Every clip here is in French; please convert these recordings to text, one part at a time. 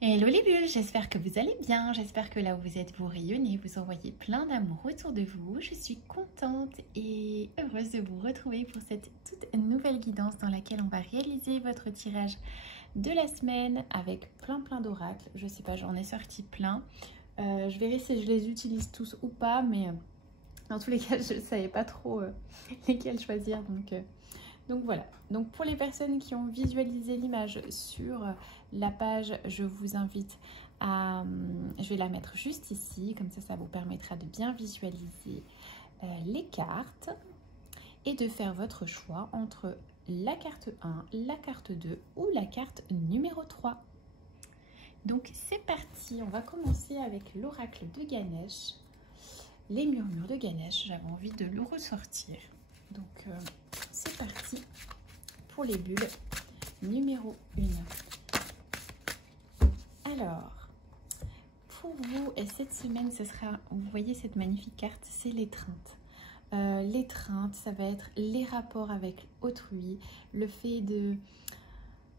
Hello les bulles, j'espère que vous allez bien, j'espère que là où vous êtes vous rayonnez, vous envoyez plein d'amour autour de vous. Je suis contente et heureuse de vous retrouver pour cette toute nouvelle guidance dans laquelle on va réaliser votre tirage de la semaine avec plein d'oracles. Je sais pas, j'en ai sorti plein. Je verrai si je les utilise tous ou pas, mais dans tous les cas je ne savais pas trop lesquels choisir, donc voilà. Donc pour les personnes qui ont visualisé l'image sur la page, je vous invite à... Je vais la mettre juste ici, comme ça vous permettra de bien visualiser les cartes et de faire votre choix entre la carte 1, la carte 2 ou la carte numéro 3. Donc c'est parti, on va commencer avec l'oracle de Ganesh, les murmures de Ganesh. J'avais envie de le ressortir. Donc c'est parti pour les bulles numéro 1. Alors, pour vous, et cette semaine, ce sera, vous voyez cette magnifique carte, c'est l'étreinte. L'étreinte, ça va être les rapports avec autrui, le fait de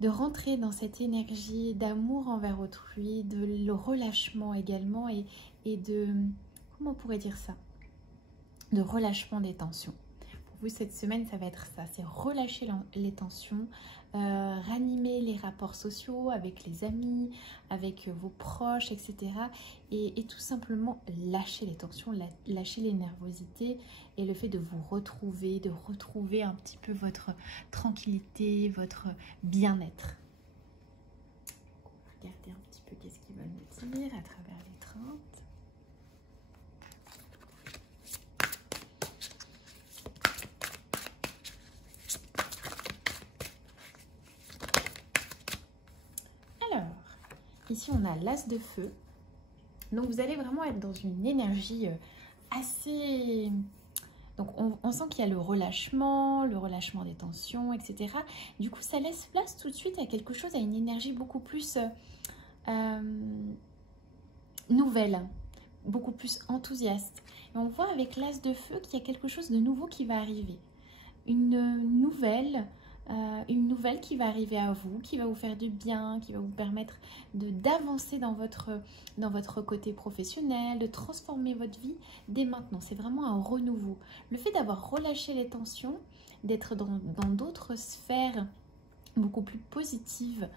rentrer dans cette énergie d'amour envers autrui, de le relâchement également et de, comment on pourrait dire ça, de relâchement des tensions. Pour vous, cette semaine, ça va être ça, c'est relâcher les tensions, ranimer les rapports sociaux avec les amis, avec vos proches, etc. Et tout simplement lâcher les tensions, lâcher les nervosités et le fait de vous retrouver, de retrouver un petit peu votre tranquillité, votre bien-être. On va regarder un petit peu qu'est-ce qu'ils veulent nous dire à travers l'étreinte. Ici, on a l'as de feu. Donc, vous allez vraiment être dans une énergie assez... Donc, on sent qu'il y a le relâchement des tensions, etc. Du coup, ça laisse place tout de suite à quelque chose, à une énergie beaucoup plus nouvelle, beaucoup plus enthousiaste. Et on voit avec l'as de feu qu'il y a quelque chose de nouveau qui va arriver. Une nouvelle qui va arriver à vous, qui va vous faire du bien, qui va vous permettre d'avancer dans votre côté professionnel, de transformer votre vie dès maintenant. C'est vraiment un renouveau. Le fait d'avoir relâché les tensions, d'être dans d'autres sphères beaucoup plus positives,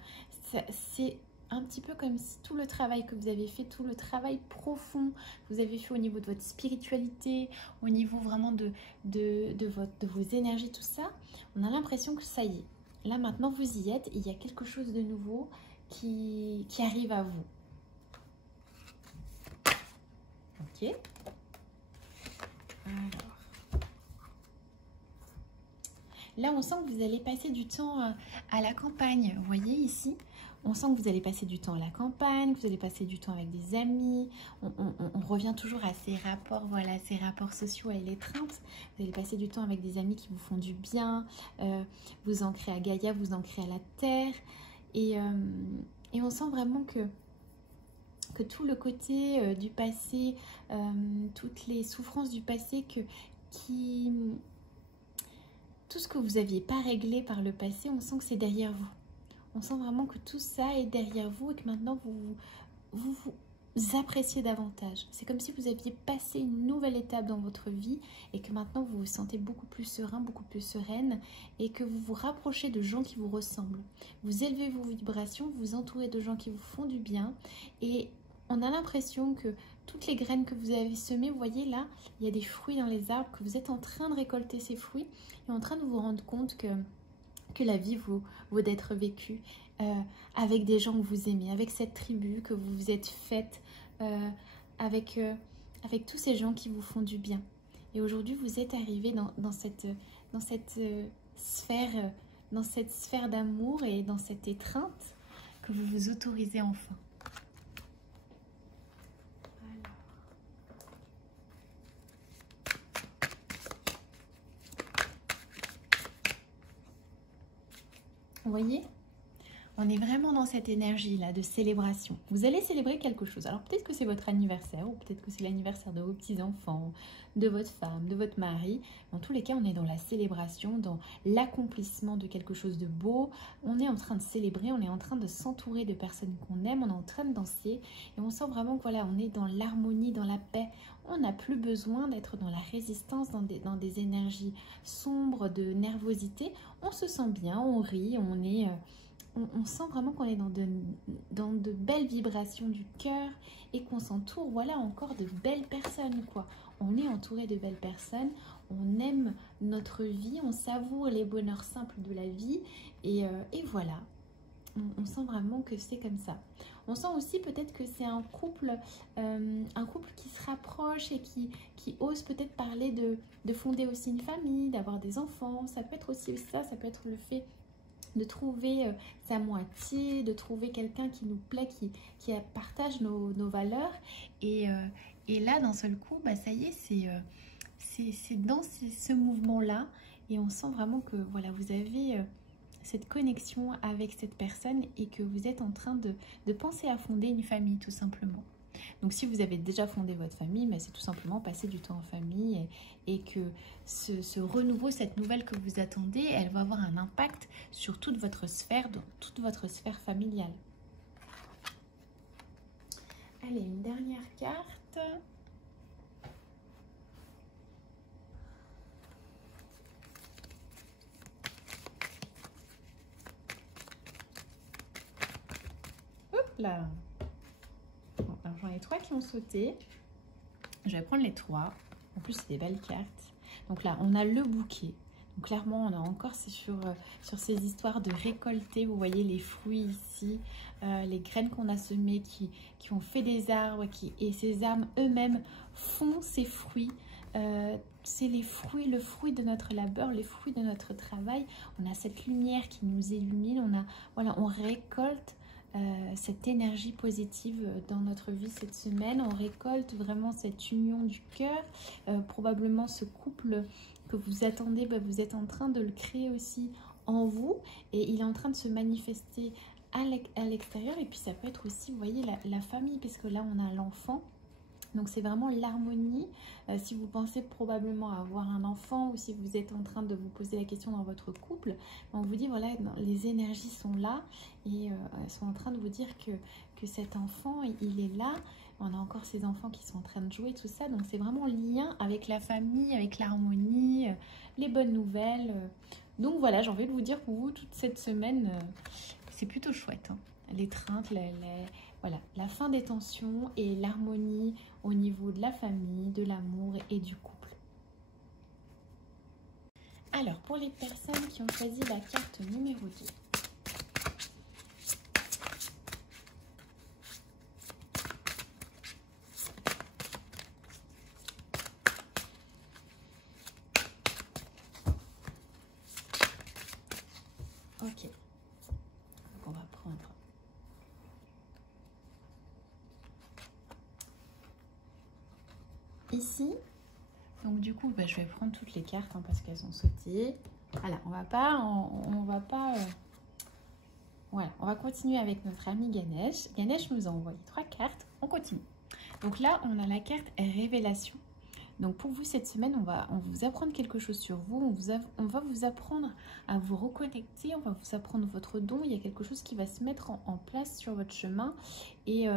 c'est un petit peu comme si tout le travail que vous avez fait, tout le travail profond que vous avez fait au niveau de votre spiritualité, au niveau vraiment de vos énergies, tout ça, on a l'impression que ça y est. Là maintenant vous y êtes, il y a quelque chose de nouveau qui arrive à vous. Ok. Alors. Là on sent que vous allez passer du temps à la campagne, vous voyez ici. On sent que vous allez passer du temps à la campagne, que vous allez passer du temps avec des amis. On revient toujours à ces rapports, voilà, ces rapports sociaux et l'étreinte. Vous allez passer du temps avec des amis qui vous font du bien. Vous ancrez à Gaïa, vous ancrez à la terre. Et on sent vraiment que tout le côté du passé, toutes les souffrances du passé, tout ce que vous n'aviez pas réglé par le passé, on sent que c'est derrière vous. On sent vraiment que tout ça est derrière vous et que maintenant vous appréciez davantage. C'est comme si vous aviez passé une nouvelle étape dans votre vie et que maintenant vous vous sentez beaucoup plus serein, beaucoup plus sereine et que vous vous rapprochez de gens qui vous ressemblent. Vous élevez vos vibrations, vous vous entourez de gens qui vous font du bien et on a l'impression que toutes les graines que vous avez semées, vous voyez là, il y a des fruits dans les arbres, que vous êtes en train de récolter ces fruits et en train de vous rendre compte que la vie vaut d'être vécue avec des gens que vous aimez, avec cette tribu que vous vous êtes faite, avec tous ces gens qui vous font du bien. Et aujourd'hui, vous êtes arrivé dans cette sphère d'amour et dans cette étreinte que vous vous autorisez enfin. Vous voyez, On est vraiment dans cette énergie-là de célébration. Vous allez célébrer quelque chose. Alors peut-être que c'est votre anniversaire ou peut-être que c'est l'anniversaire de vos petits-enfants, de votre femme, de votre mari. Dans tous les cas, on est dans la célébration, dans l'accomplissement de quelque chose de beau. On est en train de célébrer, on est en train de s'entourer de personnes qu'on aime, on est en train de danser. Et on sent vraiment que voilà, on est dans l'harmonie, dans la paix. On n'a plus besoin d'être dans la résistance, dans des énergies sombres, de nervosité. On se sent bien, on rit, on sent vraiment qu'on est dans de belles vibrations du cœur et qu'on s'entoure, voilà, encore de belles personnes, quoi. On est entouré de belles personnes, on aime notre vie, on savoure les bonheurs simples de la vie et voilà. On sent vraiment que c'est comme ça. On sent aussi peut-être que c'est un couple qui se rapproche et qui ose peut-être parler de fonder aussi une famille, d'avoir des enfants. Ça peut être aussi ça, ça peut être le fait de trouver sa moitié, de trouver quelqu'un qui nous plaît, qui partage nos valeurs. Et là, d'un seul coup, bah, ça y est, c'est dans ce mouvement-là. Et on sent vraiment que voilà, vous avez cette connexion avec cette personne et que vous êtes en train de penser à fonder une famille, tout simplement. Donc si vous avez déjà fondé votre famille, c'est tout simplement passer du temps en famille et que ce renouveau, cette nouvelle que vous attendez, elle va avoir un impact sur toute votre sphère, dans toute votre sphère familiale. Allez, une dernière carte. Hop là. Bon, alors j'en ai 3 qui ont sauté. Je vais prendre les 3. En plus, c'est des belles cartes. Donc là, on a le bouquet. Donc clairement, on a encore sur ces histoires de récolter. Vous voyez les fruits ici, les graines qu'on a semées qui ont fait des arbres. Et ces arbres eux-mêmes font ces fruits. C'est le fruit de notre labeur, les fruits de notre travail. On a cette lumière qui nous illumine. On récolte cette énergie positive dans notre vie cette semaine. On récolte vraiment cette union du cœur. Probablement ce couple que vous attendez, vous êtes en train de le créer aussi en vous. Et il est en train de se manifester à l'extérieur. Et puis ça peut être aussi, vous voyez, la famille, parce que là on a l'enfant. Donc c'est vraiment l'harmonie. Si vous pensez probablement avoir un enfant ou si vous êtes en train de vous poser la question dans votre couple, on vous dit voilà, les énergies sont là et elles sont en train de vous dire que cet enfant, il est là. On a encore ces enfants qui sont en train de jouer, tout ça. Donc c'est vraiment lien avec la famille, avec l'harmonie, les bonnes nouvelles. Donc voilà, j'ai envie de vous dire pour vous, toute cette semaine, c'est plutôt chouette, hein. L'étreinte, voilà, la fin des tensions et l'harmonie au niveau de la famille, de l'amour et du couple. Alors, pour les personnes qui ont choisi la carte numéro 2. Ok. Donc, on va prendre... Ici, donc du coup, je vais prendre toutes les cartes parce qu'elles ont sauté. Voilà, on va pas voilà, on va continuer avec notre ami Ganesh. Ganesh nous a envoyé 3 cartes, on continue. Donc là, on a la carte révélation. Donc pour vous, cette semaine, on va vous apprendre quelque chose sur vous. On va vous apprendre à vous reconnecter, on va vous apprendre votre don. Il y a quelque chose qui va se mettre en place sur votre chemin. Et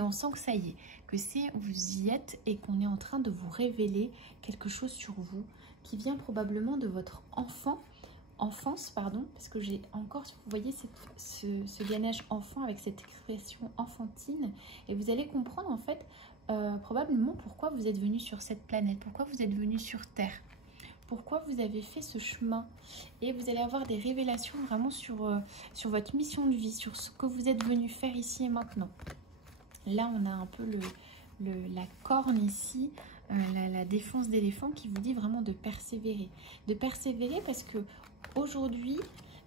on sent que ça y est, que vous y êtes et qu'on est en train de vous révéler quelque chose sur vous qui vient probablement de votre enfance, pardon, parce que j'ai encore, vous voyez, ce Ganesh enfant avec cette expression enfantine. Et vous allez comprendre en fait probablement pourquoi vous êtes venu sur cette planète, pourquoi vous êtes venu sur Terre. Pourquoi vous avez fait ce chemin et vous allez avoir des révélations vraiment sur votre mission de vie, sur ce que vous êtes venu faire ici et maintenant. Là, on a un peu la corne ici, la défense d'éléphant qui vous dit vraiment de persévérer. De persévérer parce que aujourd'hui,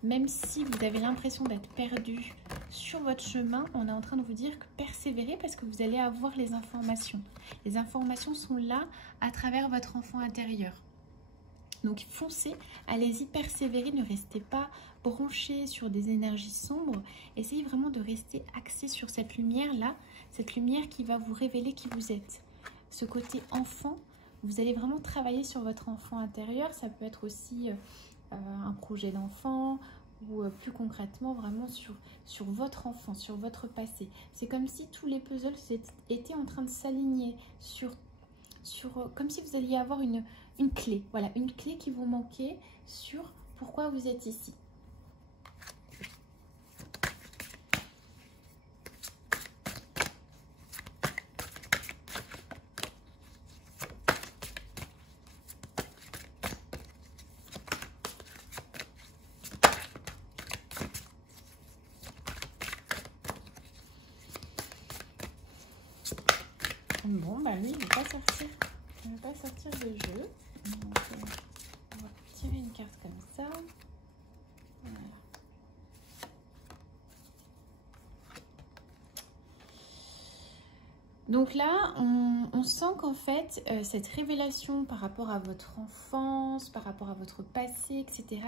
même si vous avez l'impression d'être perdu sur votre chemin, on est en train de vous dire que persévérez parce que vous allez avoir les informations. Les informations sont là à travers votre enfant intérieur. Donc foncez, allez-y, persévérez, ne restez pas branchés sur des énergies sombres. Essayez vraiment de rester axé sur cette lumière-là, cette lumière qui va vous révéler qui vous êtes. Ce côté enfant, vous allez vraiment travailler sur votre enfant intérieur. Ça peut être aussi un projet d'enfant ou plus concrètement vraiment sur votre enfant, sur votre passé. C'est comme si tous les puzzles étaient en train de s'aligner comme si vous alliez avoir une clé. Voilà, une clé qui vous manquait sur pourquoi vous êtes ici. Bon, bah lui, il ne veut pas sortir. Il ne veut pas sortir de jeu. Donc, on va tirer une carte comme ça. Voilà. Donc là, on sent qu'en fait, cette révélation par rapport à votre enfance, par rapport à votre passé, etc.,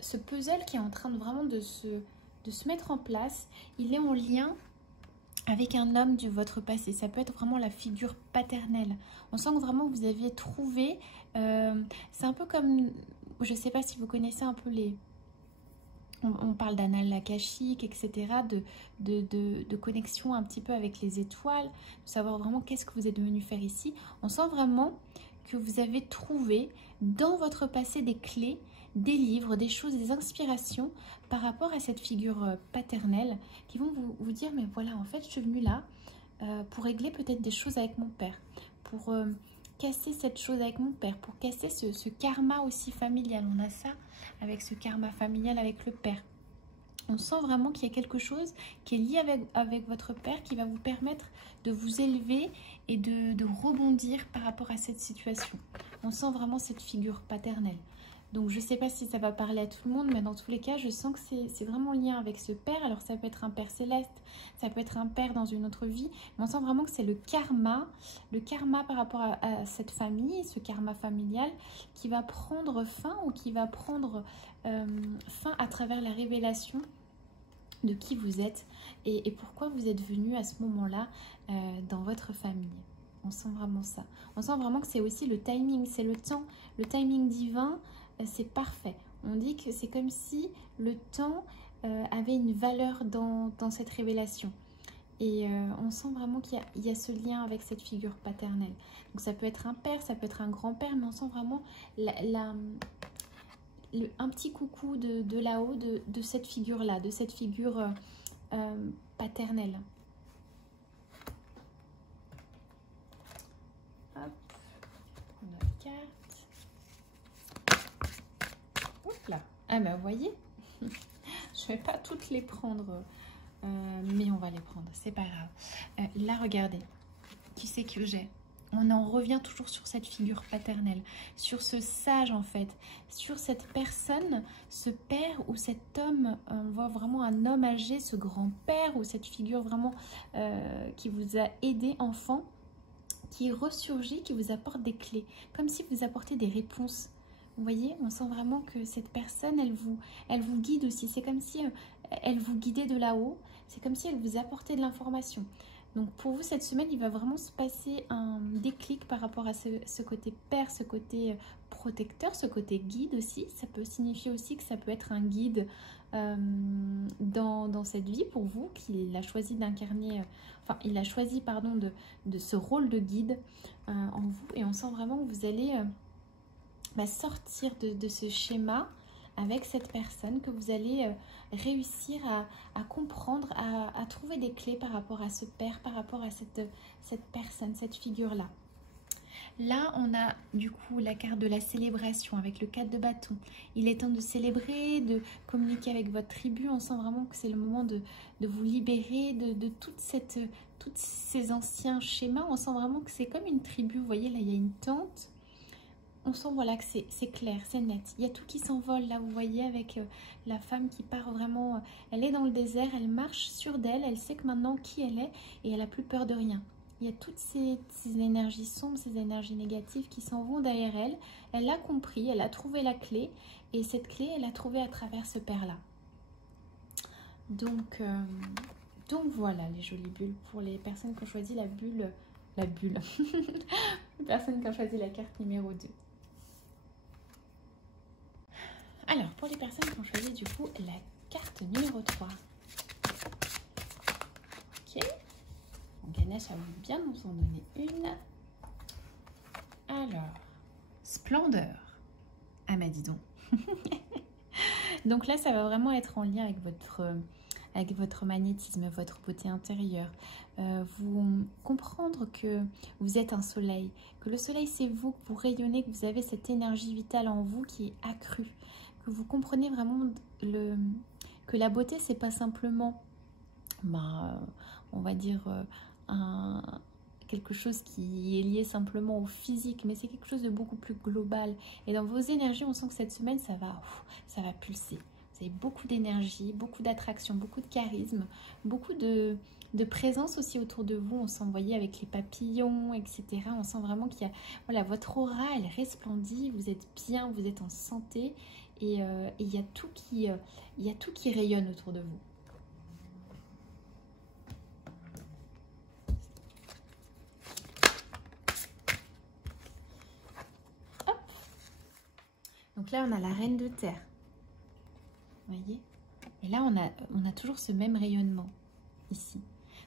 ce puzzle qui est en train de vraiment de se mettre en place, il est en lien avec un homme de votre passé. Ça peut être vraiment la figure paternelle. On sent que vraiment vous aviez trouvé, c'est un peu comme, je ne sais pas si vous connaissez un peu on parle d'annales akashiques, etc., de connexion un petit peu avec les étoiles, de savoir vraiment qu'est-ce que vous êtes venu faire ici. On sent vraiment que vous avez trouvé dans votre passé des clés, des livres, des choses, des inspirations par rapport à cette figure paternelle qui vont vous dire, mais voilà, en fait, je suis venue là pour régler peut-être des choses avec mon père, pour casser cette chose avec mon père, pour casser ce karma aussi familial. On a ça avec ce karma familial avec le père. On sent vraiment qu'il y a quelque chose qui est lié avec votre père qui va vous permettre de vous élever et de rebondir par rapport à cette situation. On sent vraiment cette figure paternelle. Donc je ne sais pas si ça va parler à tout le monde, mais dans tous les cas, je sens que c'est vraiment lien avec ce père. Alors ça peut être un père céleste, ça peut être un père dans une autre vie, mais on sent vraiment que c'est le karma par rapport à cette famille, ce karma familial qui va prendre fin ou qui va prendre fin à travers la révélation de qui vous êtes et pourquoi vous êtes venu à ce moment-là dans votre famille. On sent vraiment ça. On sent vraiment que c'est aussi le timing, c'est le temps, le timing divin. C'est parfait. On dit que c'est comme si le temps avait une valeur dans cette révélation. Et on sent vraiment qu'il y a ce lien avec cette figure paternelle. Donc ça peut être un père, ça peut être un grand-père, mais on sent vraiment un petit coucou de là-haut de cette figure-là, de cette figure paternelle. Hop, on a la carte. Là. Ah ben vous voyez, je vais pas toutes les prendre, mais on va les prendre, c'est pas grave. Là regardez, qui c'est que j'ai? On en revient toujours sur cette figure paternelle, sur ce sage en fait, sur cette personne, ce père ou cet homme, on voit vraiment un homme âgé, ce grand-père ou cette figure vraiment qui vous a aidé enfant, qui ressurgit, qui vous apporte des clés, comme si vous apportez des réponses. Vous voyez, on sent vraiment que cette personne, elle vous guide aussi. C'est comme si elle vous guidait de là-haut. C'est comme si elle vous apportait de l'information. Donc pour vous, cette semaine, il va vraiment se passer un déclic par rapport à ce côté père, ce côté protecteur, ce côté guide aussi. Ça peut signifier aussi que ça peut être un guide dans cette vie pour vous, qu'il a choisi d'incarner, enfin il a choisi, pardon, de ce rôle de guide en vous. Et on sent vraiment que vous allez... sortir de ce schéma avec cette personne, que vous allez réussir à comprendre, à trouver des clés par rapport à ce père, par rapport à cette personne, cette figure-là. Là, on a du coup la carte de la célébration avec le 4 de bâton. Il est temps de célébrer, de communiquer avec votre tribu. On sent vraiment que c'est le moment de vous libérer de tous ces anciens schémas. On sent vraiment que c'est comme une tribu. Vous voyez, là, il y a une tente. On sent voilà que c'est clair, c'est net. Il y a tout qui s'envole là, vous voyez, avec la femme qui part vraiment... elle est dans le désert, elle marche sûre d'elle, elle sait que maintenant qui elle est et elle n'a plus peur de rien. il y a toutes ces énergies sombres, ces énergies négatives qui s'en vont derrière elle. Elle l'a compris, elle a trouvé la clé. Et cette clé, elle l'a trouvée à travers ce père-là. Donc voilà les jolies bulles. Pour les personnes qui ont choisi la bulle. Les personnes qui ont choisi la carte numéro 2. Alors, pour les personnes qui ont choisi du coup la carte numéro 3. Ok. Donc Ganesh a voulu bien nous en donner une. Alors, splendeur. Ah bah dis donc. Donc là, ça va vraiment être en lien avec votre magnétisme, votre beauté intérieure. Vous comprendre que vous êtes un soleil, que le soleil c'est vous, que vous rayonnez, que vous avez cette énergie vitale en vous qui est accrue, que vous comprenez vraiment que la beauté c'est pas simplement, on va dire, quelque chose qui est lié simplement au physique, mais c'est quelque chose de beaucoup plus global. Et dans vos énergies, on sent que cette semaine, ça va pulser. Vous avez beaucoup d'énergie, beaucoup d'attraction, beaucoup de charisme, beaucoup de présence aussi autour de vous. On sent, vous voyez, avec les papillons, etc. On sent vraiment qu'il y a, voilà, votre aura, elle resplendit, vous êtes bien, vous êtes en santé, et il y a tout qui rayonne autour de vous. Donc là, on a la reine de terre. Vous voyez? Et là, on a toujours ce même rayonnement ici.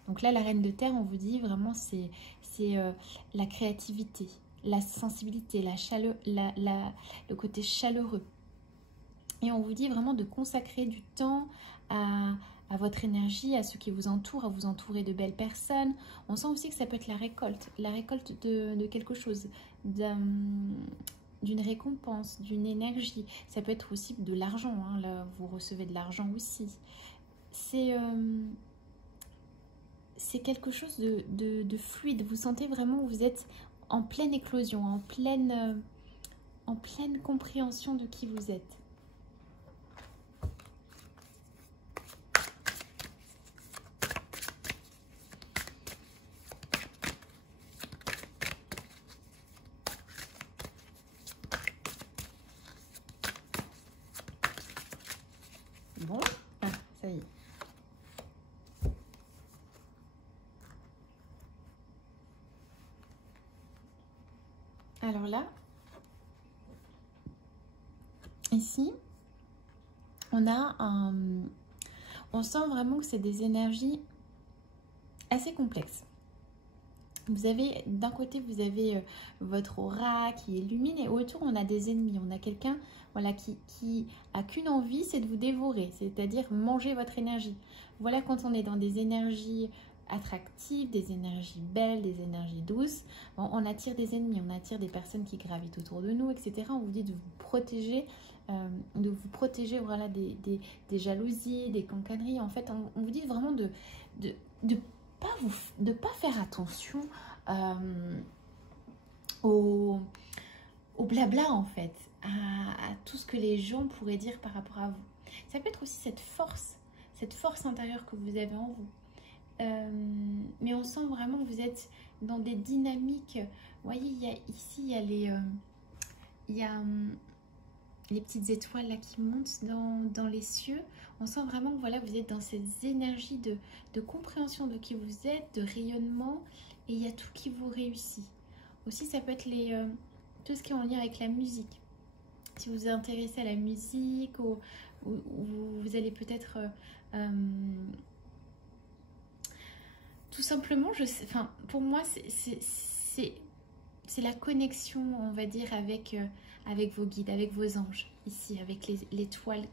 Donc là, la reine de terre, on vous dit vraiment, c'est la créativité, la sensibilité, la chaleur, le côté chaleureux. Et on vous dit vraiment de consacrer du temps à votre énergie, à ceux qui vous entourent, à vous entourer de belles personnes. On sent aussi que ça peut être la récolte de quelque chose, d'une récompense, d'une énergie. Ça peut être aussi de l'argent, hein. Là, vous recevez de l'argent aussi. C'est quelque chose de fluide. Vous sentez vraiment que vous êtes en pleine éclosion, en pleine compréhension de qui vous êtes. Bon, ah, ça y est. Alors là, ici, on sent vraiment que c'est des énergies assez complexes. Vous avez, d'un côté, vous avez votre aura qui illumine, et autour, on a des ennemis. On a quelqu'un, voilà, qui a qu'une envie, c'est de vous dévorer, c'est-à-dire manger votre énergie. Voilà, quand on est dans des énergies attractives, des énergies belles, des énergies douces, on attire des ennemis, on attire des personnes qui gravitent autour de nous, etc. On vous dit de vous protéger, voilà, des jalousies, des cancaneries. En fait, on vous dit vraiment de pas faire attention au blabla, en fait, à tout ce que les gens pourraient dire par rapport à vous. Ça peut être aussi cette force intérieure que vous avez en vous. Mais on sent vraiment que vous êtes dans des dynamiques. Vous voyez, ici, il y a les petites étoiles là qui montent dans les cieux. On sent vraiment que voilà, vous êtes dans ces énergies de compréhension de qui vous êtes, de rayonnement, et il y a tout qui vous réussit. Aussi, ça peut être tout ce qui est en lien avec la musique. Si vous vous intéressez à la musique, ou vous allez peut-être tout simplement, pour moi, c'est la connexion, on va dire, avec vos guides, avec vos anges, ici, avec l'étoile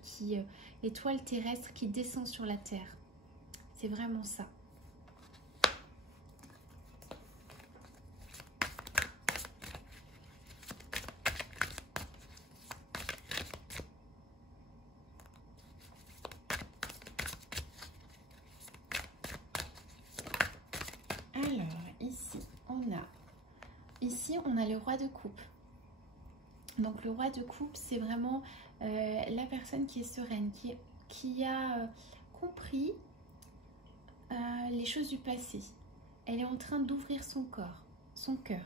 terrestre qui descend sur la terre. C'est vraiment ça. Alors, ici, on a le roi de coupe. Donc le roi de coupe, c'est vraiment la personne qui est sereine, qui a compris les choses du passé, elle est en train d'ouvrir son corps, son cœur.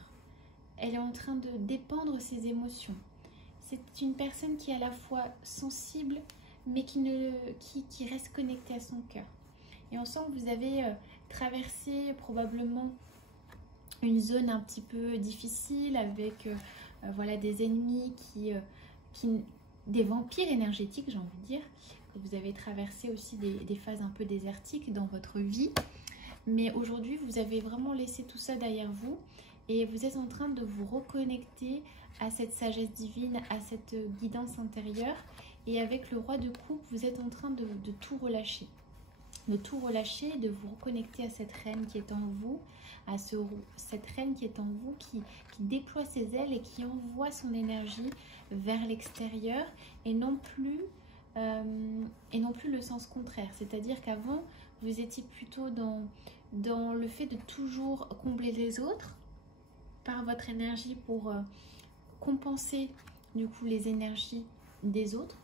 Elle est en train de dépendre ses émotions. C'est une personne qui est à la fois sensible, mais qui reste connectée à son cœur. Et on sent que vous avez traversé probablement une zone un petit peu difficile avec voilà, des ennemis des vampires énergétiques, j'ai envie de dire. Vous avez traversé aussi des phases un peu désertiques dans votre vie. Mais aujourd'hui, vous avez vraiment laissé tout ça derrière vous et vous êtes en train de vous reconnecter à cette sagesse divine, à cette guidance intérieure. Et avec le roi de coupe, vous êtes en train de tout relâcher. De tout relâcher, de vous reconnecter à cette reine qui est en vous, à cette reine qui est en vous, qui déploie ses ailes et qui envoie son énergie vers l'extérieur et non plus le sens contraire. C'est-à-dire qu'avant, vous étiez plutôt dans le fait de toujours combler les autres par votre énergie pour compenser du coup les énergies des autres.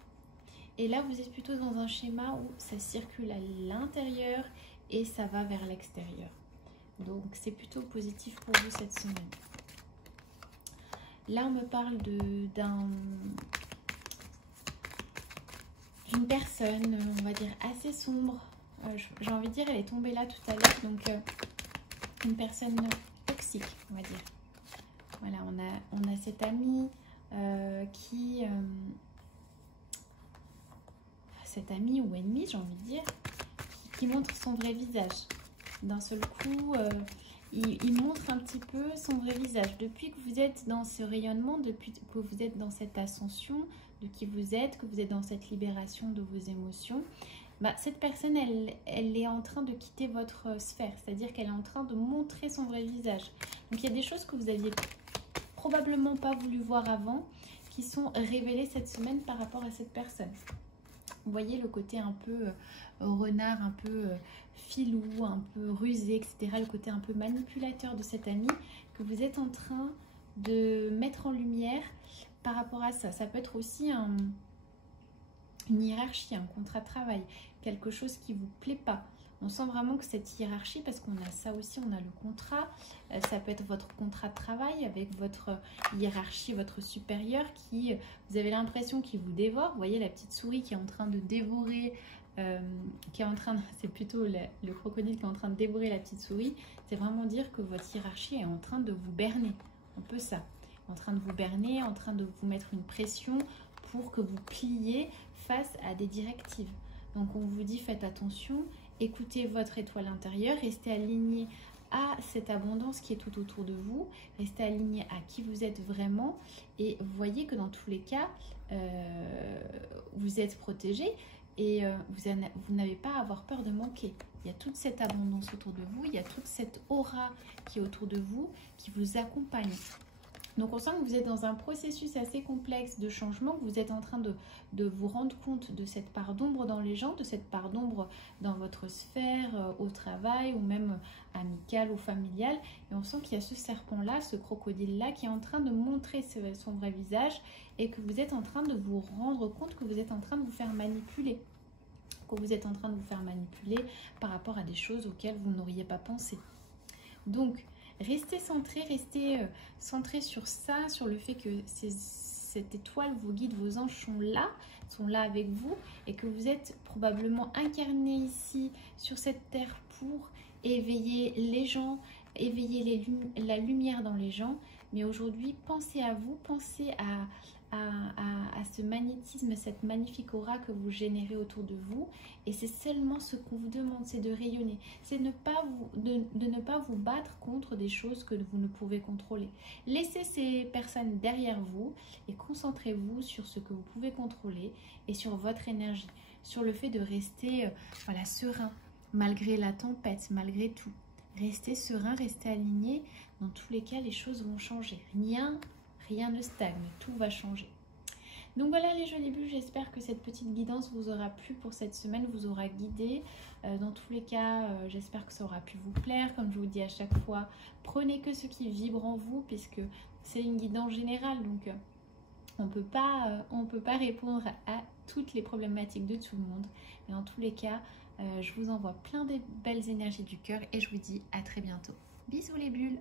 Et là, vous êtes plutôt dans un schéma où ça circule à l'intérieur et ça va vers l'extérieur. Donc, c'est plutôt positif pour vous cette semaine. Là, on me parle d'une personne, on va dire, assez sombre. J'ai envie de dire, elle est tombée là tout à l'heure. Donc, une personne toxique, on va dire. Voilà, on a cette amie cette amie ou ennemie, j'ai envie de dire, qui montre son vrai visage. D'un seul coup, il montre un petit peu son vrai visage. Depuis que vous êtes dans ce rayonnement, depuis que vous êtes dans cette ascension de qui vous êtes, que vous êtes dans cette libération de vos émotions, bah, cette personne, elle est en train de quitter votre sphère. C'est-à-dire qu'elle est en train de montrer son vrai visage. Donc, il y a des choses que vous aviez probablement pas voulu voir avant qui sont révélées cette semaine par rapport à cette personne. Vous voyez le côté un peu renard, un peu filou, un peu rusé, etc. Le côté un peu manipulateur de cette amie que vous êtes en train de mettre en lumière par rapport à ça. Ça peut être aussi une hiérarchie, un contrat de travail, quelque chose qui ne vous plaît pas. On sent vraiment que cette hiérarchie, parce qu'on a ça aussi, on a le contrat, ça peut être votre contrat de travail avec votre hiérarchie, votre supérieur qui, vous avez l'impression qu'il vous dévore. Vous voyez la petite souris qui est en train de dévorer, c'est plutôt le crocodile qui est en train de dévorer la petite souris. C'est vraiment dire que votre hiérarchie est en train de vous berner, un peu ça. En train de vous berner, en train de vous mettre une pression pour que vous pliez face à des directives. Donc on vous dit faites attention. Écoutez votre étoile intérieure, restez aligné à cette abondance qui est tout autour de vous, restez aligné à qui vous êtes vraiment et vous voyez que dans tous les cas, vous êtes protégé et vous n'avez pas à avoir peur de manquer. Il y a toute cette abondance autour de vous, il y a toute cette aura qui est autour de vous, qui vous accompagne. Donc on sent que vous êtes dans un processus assez complexe de changement, que vous êtes en train de vous rendre compte de cette part d'ombre dans les gens, de cette part d'ombre dans votre sphère, au travail ou même amicale ou familiale. Et on sent qu'il y a ce serpent-là, ce crocodile-là qui est en train de montrer son vrai visage et que vous êtes en train de vous rendre compte que vous êtes en train de vous faire manipuler. Que vous êtes en train de vous faire manipuler par rapport à des choses auxquelles vous n'auriez pas pensé. Donc, restez centré sur ça, sur le fait que cette étoile, vos guides, vos anges sont là avec vous et que vous êtes probablement incarné ici sur cette terre pour éveiller les gens, éveiller la lumière dans les gens. Mais aujourd'hui, pensez à vous, pensez à ce magnétisme, cette magnifique aura que vous générez autour de vous. Et c'est seulement ce qu'on vous demande, c'est de rayonner. C'est de ne pas vous battre contre des choses que vous ne pouvez contrôler. Laissez ces personnes derrière vous et concentrez-vous sur ce que vous pouvez contrôler et sur votre énergie. Sur le fait de rester voilà, serein, malgré la tempête, malgré tout. Restez serein, restez aligné. Dans tous les cas, les choses vont changer. Rien ne stagne, tout va changer. Donc voilà les jolis bulles, j'espère que cette petite guidance vous aura plu pour cette semaine, vous aura guidé. Dans tous les cas, j'espère que ça aura pu vous plaire. Comme je vous dis à chaque fois, prenez que ce qui vibre en vous puisque c'est une guidance générale. Donc on peut pas répondre à toutes les problématiques de tout le monde. Mais en tous les cas, je vous envoie plein de belles énergies du cœur et je vous dis à très bientôt. Bisous les bulles!